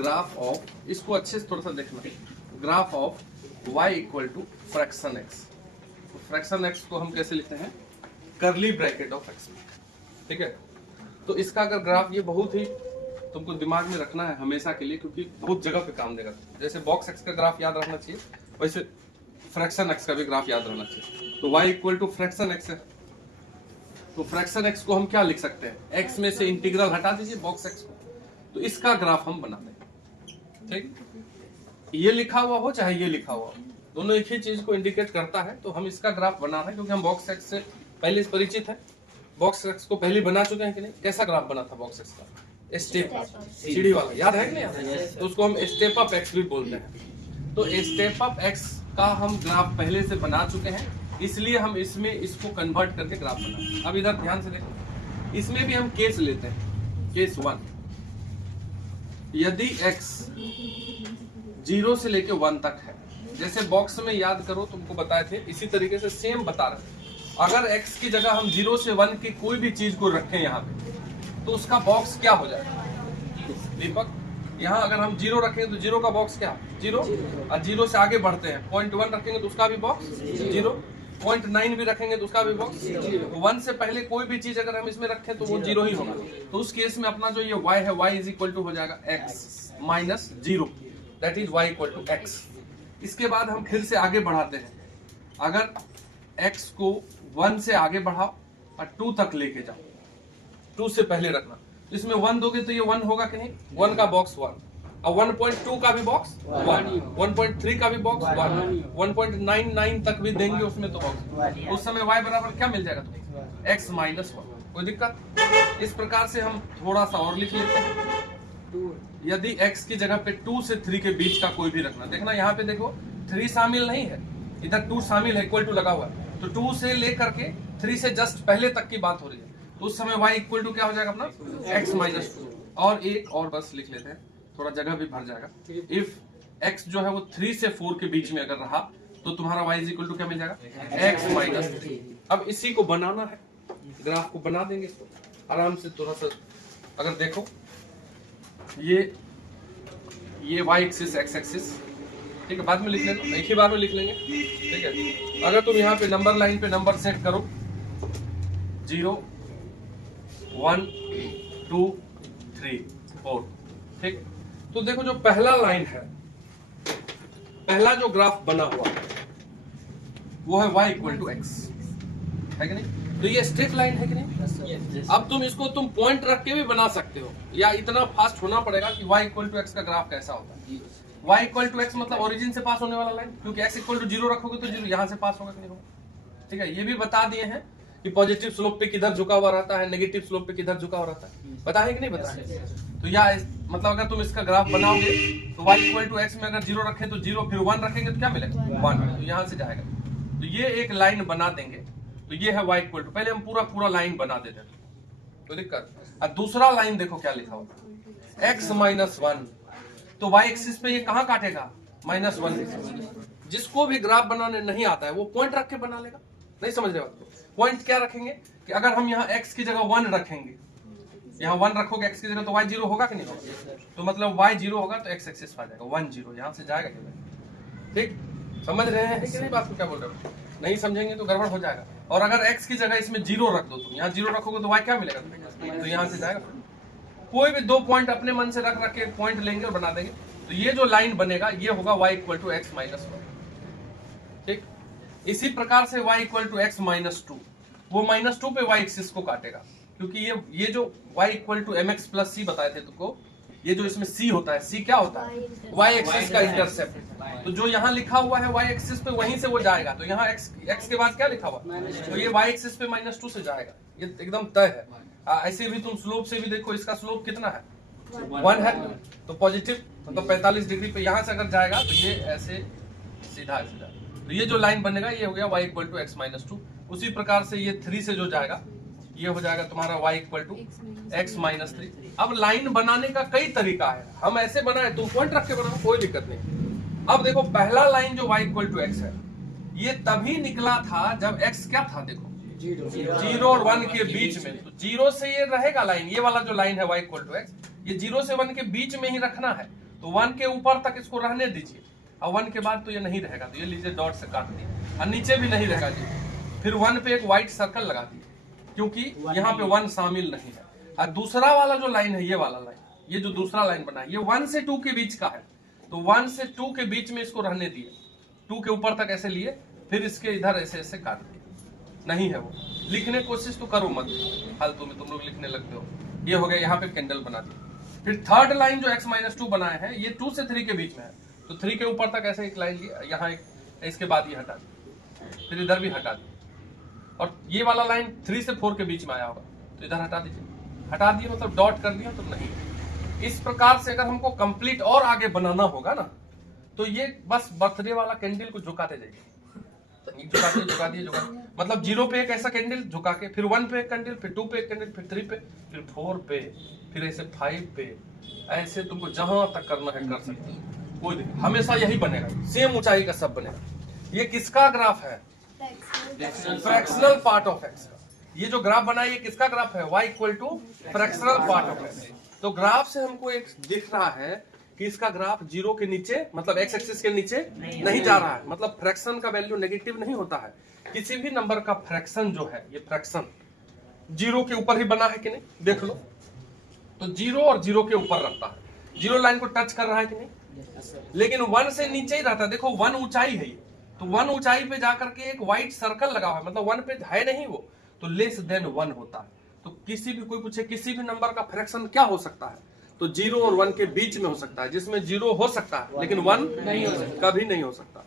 Graph of, इसको अच्छे से थोड़ा सा देखना, graph of y equal to fraction x। तो फ्रैक्शन x को हम कैसे लिखते हैं, करली ब्रैकेट ऑफ x में, ठीक है। तो इसका अगर ग्राफ, ये बहुत ही तुमको दिमाग में रखना है हमेशा के लिए, क्योंकि बहुत जगह पे काम देगा। जैसे बॉक्स x का ग्राफ याद रखना चाहिए, वैसे फ्रैक्शन x का भी ग्राफ याद रहना चाहिए। तो y equal to fraction x है, तो फ्रैक्शन x को हम क्या लिख सकते हैं, x में से इंटीग्रल हटा दीजिए बॉक्स x को, तो इसका ग्राफ हम बना देंगे, ठीक। ये लिखा हुआ हो चाहे ये लिखा हुआ हो, दोनों एक ही चीज को इंडिकेट करता है। तो हम इसका ग्राफ बना रहे हैं क्योंकि हम बॉक्स एक्स से पहले से परिचित है, बॉक्स एक्स को पहले बना चुके हैं कि नहीं। कैसा ग्राफ बना था बॉक्स एक्स का, स्टेप सीढ़ी वाला, याद है कि नहीं? तो उसको हम स्टेप अप एक्स भी बोलते हैं। तो स्टेप अप एक्स का हम ग्राफ पहले से बना चुके हैं, इसलिए हम इसमें इसको कन्वर्ट करके ग्राफ बना। अब इधर ध्यान से देखो, इसमें भी हम केस लेते हैं, केस 1। यदि x 0 से लेके 1 तक है, जैसे बॉक्स में याद करो तुमको बताए थे, इसी तरीके से सेम बता रहे हैं। अगर x की जगह हम 0 से 1 की कोई भी चीज को रखें यहाँ पे, तो उसका बॉक्स क्या हो जाएगा दीपक? यहाँ अगर हम 0 रखें तो 0 का बॉक्स क्या, 0। और 0 से आगे बढ़ते हैं, 0.1 रखेंगे तो उसका भी बॉक्स 0, 0.9 भी रखेंगे तो उसका भी बॉक्स 1 से पहले कोई भी चीज अगर हम इसमें रखें तो वो 0 ही होगा। तो उस केस में अपना जो ये y है, y इज इक्वल टू हो जाएगा x minus 0, that is y equal to x। इसके बाद हम फिर से आगे बढ़ाते हैं, अगर x को 1 से आगे बढ़ाओ और 2 तक लेके जाओ, 2 से पहले रखना, तो इसमें 1 दोगे तो ये 1 होगा कि नहीं, 1 का बॉक्स 1, और 1.2 का भी बॉक्स 1, 1.3 का भी बॉक्स 1, 1.99 तक भी देंगे उसमें तो बॉक्स, उस समय y बराबर क्या मिल जाएगा तुम्हें, x माइनस 1। कोई दिक्कत? इस प्रकार से हम थोड़ा सा और लिख लेते हैं। यदि x की जगह पे 2 से 3 के बीच का कोई भी रखना, देखना यहाँ पे देखो 3 शामिल नहीं है, इधर 2 शामिल है, इक्वल टू लगा हुआ है, तो 2 से लेकर के 3 से जस्ट पहले तक की बात हो रही है, तो उस समय y इक्वल टू क्या हो जाएगा अपना, x माइनस 2। और एक और बस लिख लेते हैं, थोड़ा जगह भी भर जाएगा। इफ x जो है वो 3 से 4 के बीच में अगर रहा, तो तुम्हारा y इज इक्वल टू क्या मिल जाएगा, x माइनस 3। अब इसी को बनाना है, ग्राफ को बना देंगे इसको आराम से। थोड़ा सा अगर देखो, ये y एक्सिस x एक्सिस, ठीक है, बाद में लिख लेना, एक ही बार में लिख लेंगे, ठीक है। अगर तुम यहाँ पे नंबर लाइन पे नंबर सेट करो, 0 1 2 3 4, ठीक। तो देखो जो पहला लाइन है, पहला जो ग्राफ बना हुआ है वो है y इक्वल टू x, है कि नहीं? तो ये स्ट्रेट लाइन है कि नहीं? अब तुम इसको तुम पॉइंट रख के भी बना सकते हो, या इतना फास्ट होना पड़ेगा कि y इक्वल टू x का ग्राफ कैसा होता है। y इक्वल टू x मतलब ओरिजिन से पास होने वाला लाइन, क्योंकि x इक्वल टू 0 रखोगे तो 0 यहाँ से पास होगा कि नहीं होगा, ठीक है। ये भी बता दिए हैं कि पॉजिटिव स्लोप पे किधर झुका हुआ रहता है, नेगेटिव स्लोप पे किधर झुका हुआ रहता है, पता है कि नहीं पता है? तो या मतलब अगर तुम इसका ग्राफ बनाओगे तो y इक्वल टू x में अगर 0 रखें तो 0, फिर 1 रखेंगे तो क्या मिलेगा, 1, तो यहाँ से जाएगा। तो ये एक लाइन बना देंगे, तो ये है y इक्वल टू, पहले हम पूरा लाइन बना देते हैं, तो दिक्कत। और दूसरा लाइन देखो क्या लिखा हुआ, x माइनस 1, तो y एक्सिस पे ये कहाँ काटेगा, माइनस 1। जिसको भी ग्राफ बनाने नहीं आता है वो पॉइंट रख के बना लेगा, नहीं समझ रहे हो? पॉइंट क्या रखेंगे कि अगर हम यहाँ x की जगह 1 रखेंगे, यहाँ 1 रखोगे x की जगह, तो y 0 होगा कि नहीं होगा? तो मतलब y 0 होगा तो x एक्सिस आ जाएगा, 1 0 यहाँ से जाएगा कि, ठीक। समझ रहे हैं कि नहीं बात को, क्या बोल रहे हो? नहीं समझेंगे तो गड़बड़ हो जाएगा। और अगर x की जगह इसमें 0 रख दो, तुम यहाँ 0 रखोगे तो y क्या मिलेगा तुम्हें, तो यहाँ से जाएगा। कोई भी 2 पॉइंट अपने मन से रख के पॉइंट लेंगे और बना देंगे, तो ये जो लाइन बनेगा ये होगा y equal to x minus 1, ठीक। इसी प्रकार से y equal to x minus 2, वो माइनस 2 पे y एक्सिस को काटेगा, क्योंकि ये जो y equal to mx plus c बताए थे तुमको, ये जो इसमें c होता है, c क्या होता है, y एक्सिस का इंटरसेप्ट। तो जो यहाँ लिखा हुआ है y एक्सिस पे, वहीं से वो जाएगा, तो यहाँ x के बाद क्या लिखा हुआ, तो ये y एक्सिस पे माइनस 2 से जाएगा, ये एकदम तय है। ऐसे भी तुम स्लोप से भी देखो, इसका स्लोप कितना है, 1 है, तो पॉजिटिव मतलब 45 डिग्री पे यहाँ से अगर जाएगा तो ये ऐसे सीधा सीधा, तो ये जो लाइन बनेगा ये हो गया y equal to x minus 2। उसी प्रकार से ये 3 से जो जाएगा ये हो जाएगा तुम्हारा y equal to x minus 3। अब लाइन बनाने का कई तरीका है, हम ऐसे बनाए, तुम पॉइंट रख के बनाओ, कोई दिक्कत नहीं। अब देखो पहला लाइन जो y इक्वल टू x है, ये तभी निकला था जब x क्या था, देखो 0 और 1 के बीच में, तो 0 से ये रहेगा लाइन, ये वाला जो लाइन है y इक्वल टू x, ये 0 से 1 के बीच में ही रखना है। तो 1 के ऊपर तक इसको रहने दीजिए, और 1 के बाद तो ये नहीं रहेगा, तो ये लीजिए डॉट से काट दिए, और नीचे भी नहीं रहेगा जी। फिर 1 पे एक व्हाइट सर्कल लगा दिए, क्योंकि यहाँ पे 1 शामिल नहीं है। और दूसरा वाला जो लाइन है, ये वाला लाइन, ये जो दूसरा लाइन बना है, ये 1 से 2 के बीच का है, तो 1 से 2 के बीच में इसको रहने दिए, 2 के ऊपर तक ऐसे लिए, फिर इसके इधर ऐसे ऐसे काट दिए। नहीं है वो, लिखने की कोशिश तो करो मत, फालतू में तुम लोग लिखने लगते हो। ये हो गया, यहाँ पे कैंडल बना दी। फिर थर्ड लाइन जो x-2 बनाए हैं, ये 2 से 3 के बीच में है, तो 3 के ऊपर तक ऐसे एक लाइन लिया, यहाँ एक, इसके बाद ये हटा दी, फिर इधर भी हटा दी, और ये वाला लाइन 3 से 4 के बीच में आया होगा, तो इधर हटा दीजिए। हटा दिए मतलब डॉट कर दिया तो नहीं। इस प्रकार से अगर हमको कंप्लीट और आगे बनाना होगा ना, तो ये बस बर्थडे वाला कैंडल को झुकाते जाइए, झुका दिए, मतलब 0 पे एक ऐसा कैंडल झुका के, फिर 1 पे एक कैंडल, फिर 2 पे एक कैंडल, फिर 3 पे, फिर 4 पे, फिर ऐसे 5 पे, ऐसे तुमको जहां तक करना है कर सकते हो, कोई दिक्कत, हमेशा यही बनेगा, सेम ऊंचाई का सब बनेगा। ये किसका ग्राफ है? फ्रैक्शनल पार्ट ऑफ एक्स का। ये जो ग्राफ बना है, ये किसका ग्राफ है? y equal to fractional part of x. तो ग्राफ से हमको एक दिख रहा है कि इसका ग्राफ 0 के नीचे, मतलब एक्स एक्सिस के नीचे नहीं जा रहा है, मतलब फ्रैक्शन का वैल्यू नेगेटिव नहीं होता है। किसी भी नंबर का फ्रैक्शन जो है, ये फ्रैक्शन 0 के ऊपर ही बना है कि नहीं, देख लो, तो 0 और 0 के ऊपर रहता है, 0 लाइन को टच कर रहा है कि नहीं, लेकिन 1 से नीचे ही रहता है। देखो 1 ऊंचाई है, तो 1 ऊंचाई पे जाकर के एक व्हाइट सर्कल लगा हुआ है, मतलब 1 पे है नहीं वो, तो लेस देन 1 होता है। तो किसी भी, कोई पूछे किसी भी नंबर का फ्रैक्शन क्या हो सकता है, तो 0 और 1 के बीच में हो सकता है, जिसमें 0 हो सकता है लेकिन 1 नहीं हो सकता, कभी नहीं हो सकता।